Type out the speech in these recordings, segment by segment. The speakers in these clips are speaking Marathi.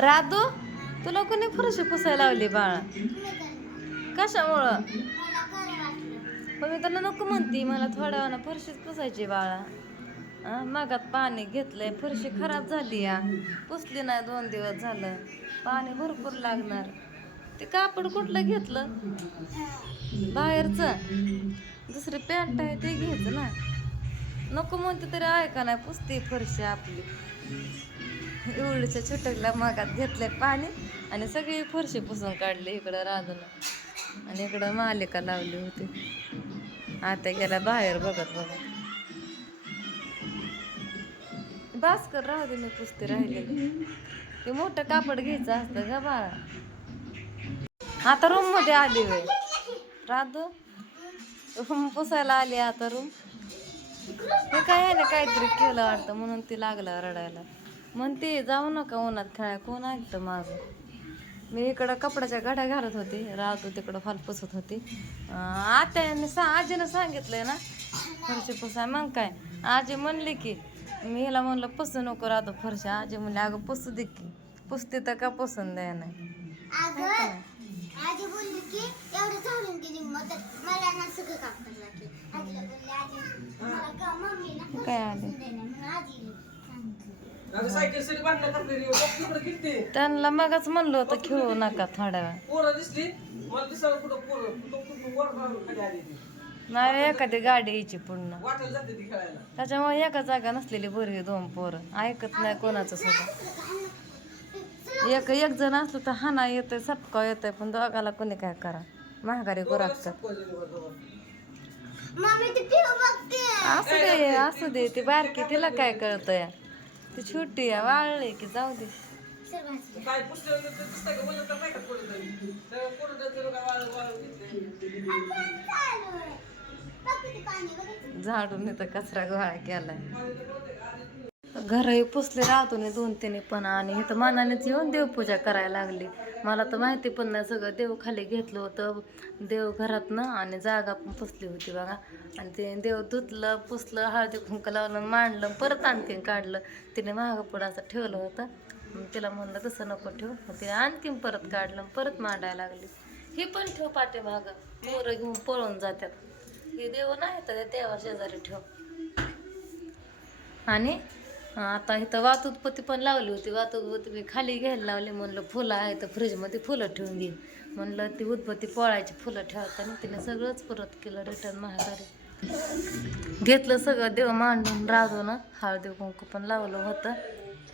राधू तुला कोणी फरशी पुसायला लावली बाळा. कशामुळं? पण मी त्यांना नको म्हणते मला थोड्या वेळा फरशीच पुसायची बाळा. अं, मागात पाणी घेतलंय फरशी खराब झाली या. पुसली नाही दोन दिवस झालं. पाणी भरपूर लागणार. ते कापड कुठलं घेतलं? बाहेरचं. दुसरी पॅन्ट आहे ते घ्यायचं ना. नको म्हणते तरी ऐका नाही पुसते फरशी आपली. एवढीच्या छोट्याला मागात घेतलंय पाणी आणि सगळी फरशी पुसून काढली इकडं राधून. आणि इकडं मालिका लावली होती. आता गेला बाहेर बघत बघत. भास्कर राहू दे मी पुसते राहिलेली ते मोठं कापड घ्यायचं असतं का बाळा? आता रूममध्ये आली वे राधू रूम पुसायला आली आता रूम हे काय आहे ना काहीतरी केलं वाटतं म्हणून ती लागला रडायला. म्हणते जाऊ नका उन्हात खेळाय कोण ऐकतं माझं? मी इकडं कपड्याच्या गाड्या घालत होती राहतो तिकडं फाल पुसत होती. आत्याने सा आजीनं सांगितलंय ना फरशी पुसाय मग काय? आजी म्हणली की मी हिला म्हणलं पुसू नको राहतो फरशी. आजी म्हणली अगं पुसू दे की. पुसते तर का पुसून द्या नाही अगं आजी बोलली की एवढं झाडून गेली मग तर मला ना सगळं काम करावं लागेल. आजीला बोलले आजी मला का मम्मी ना काय आले? त्यांना मगच म्हणलं होतं खेळू नका थोड्या वेळ नाही एखादी गाडी यायची पूर्ण. वाटेल जाते ती खेळायला. त्याच्यामुळे एका जागा नसलेली बरी दोन पोरं. ऐकत नाही कोणाचं सुद्धा एक एक जण असलं तर हाना येतंय सटका येतंय पण दोघाला कोणी काय करा? महागारी बघते. असू दे असू दे ती बारकी तिला काय कळतंय? ती छोटी आहे वाळली की जाऊ दे. काय पुस्तक बोलत नाही का तरी काय वाळ वाळ घेतले. झाडून इथं कचरा गोळा केलाय. घरही पुसले राहतो नाही दोन तिने पण आणि इथं मनानेच येऊन देवपूजा करायला लागली. मला तर माहिती पण नाही सगळं देव खाली घेतलं होतं. देव घरातनं आणि जागा पण पुसली होती बघा. आणि ते देव धुतलं पुसलं हळदी कुंक लावलं मांडलं परत आणखीन काढलं. तिने मागं पुढं असं ठेवलं होतं. तिला म्हणलं तसं नको ठेव. तिने आणखीन परत काढलं परत मांडायला लागली. ही पण ठेव पाठीमागं. मोरं घेऊन पळून जातात हे देव नाही तर देवा शेजारी ठेव. आणि आता इथं वातुत्पत्ती पण लावली होती. वातुत्पत्ती मी खाली घ्यायला लावली. म्हणलं फुलं आहे तर फ्रीजमध्ये फुलं ठेवून घे. म्हणलं ती उत्पत्ती पोळायची फुलं ठेवताना तिने सगळंच परत केलं रिटर्न महागारी घेतलं सगळं देव मांडून राजून हळदी कुंकू पण लावलं होतं.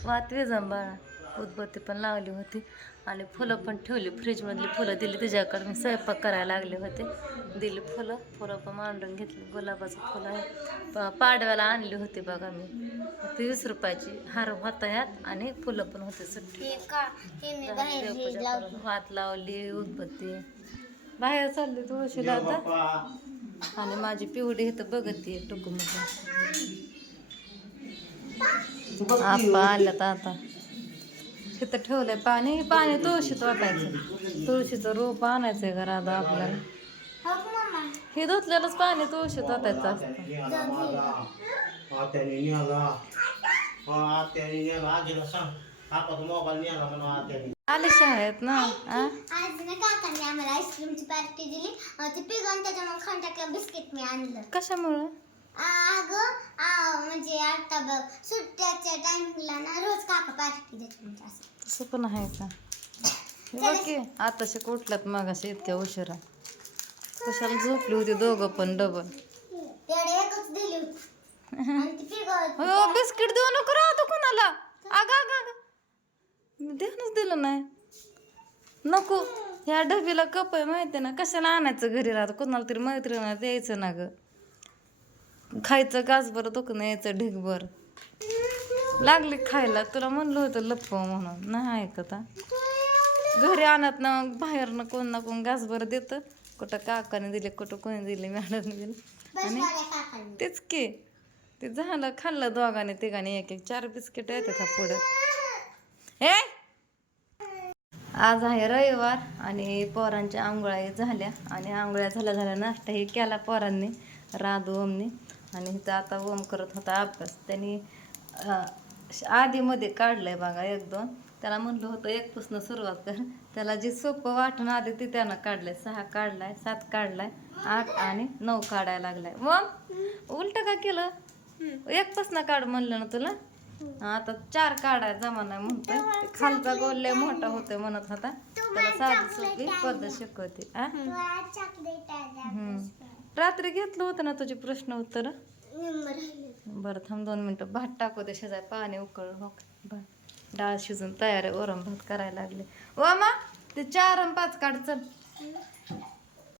वात विजंबाळा उदबत्ती पण लावली होती. आणि फुलं पण ठेवली. फ्रीजमधली फुलं दिली तिच्याकडे. मी स्वयंपाक करायला लागले होते. दिली फुलं. फुलं पण मांडून घेतली. गुलाबाचं फुलं आहे. पाडव्याला आणली होती बघा मी. ती वीस रुपयाची. हार होता यात आणि फुलं पण होते सुट्टी. हे हे हे हात लावली. उदबत्ती. बाहेर चालली तुळशीला आता. आणि माझी पिवडी इथं बघते टुकूमध्ये. आप्पा आल्यात आता. तिथं ठेवलंय पाणी. पाणी तुळशीत वाटायचं. तुळशीचं रोप आणायचंय घरात आपल्याला. हो हे धुतलेलंच पाणी तुळशीत वाटायचं असतं. आले शाळेत ना? आ? आज ना काकांनी आम्हाला आईस्क्रीमची पार्टी दिली. अं, ते पिघून त्याच्यामुळे खाऊन टाकलं बिस्किट मी आणलं. कशामुळं? अगं आ, म्हणजे आता बघ सुट्ट्याच्या टायमिंगला ना रोज काका पार्टी देतो म्हणजे असं. तसं पण आहे का? बघ की आताशी कुठल्यात मागाशी इतक्या उशिरा. कशाला झोपली होती दोघं पण डबल हो बिस्किट देऊ नको राहतो कोणाला. अगं अगं अगं. ध्यानच दिलं नाही. नको. ह्या डबीला कप आहे माहिती ना कशाला आणायचं घरी राहतं? कोणाला तरी मैत्रिणीला द्यायचं ना ग. खायचं गाजभर दुखणं यायचं ढिगभर. लागली खायला. तुला म्हणलं होतं लपव म्हणून. नाही ऐकत. घरी आणत ना बाहेरनं कोण ना कोण गासभर देतं. कुठं काकाने दिले कुठं कोणी दिले मॅडमने दिले. आणि तेच की. ते झालं खाल्लं दोघांनी तिघांनी एक एक चार बिस्किट येतात हा पुढं. हे आज आहे रविवार आणि पोरांच्या आंघोळ्या झाल्या. आणि आंघोळ्या झाल्या झाल्या नाश्ता हे केला पोरांनी राधू ओमनी. आणि इथं आता ओम करत होता अभ्यास. त्यांनी आधीमध्ये काढलंय बघा एक दोन. त्याला म्हणलं होतं एकपासून सुरुवात कर. त्याला जे सोपं वाटून आधी ते त्यानं काढलंय. सहा काढलाय सात काढलाय आठ आणि नऊ काढायला लागलाय. मग? उलट का केलं? एकपासून काढ म्हणलं ना तुला. आता चार काढाय जमा नाही म्हणतोय. खालचा गोल लय मोठा होतोय म्हणत होता. त्याला साधी सोपी पद्धत शिकवते. रात्री घेतलं होतं ना तुझे प्रश्न उत्तर? बरं थांब दोन मिनटं. भात टाकू दे शेजाय पाणी उकळ. हो भात डाळ शिजून तयार आहे ओरम भात करायला लागले. वा मा ते चार पाच काढ चल.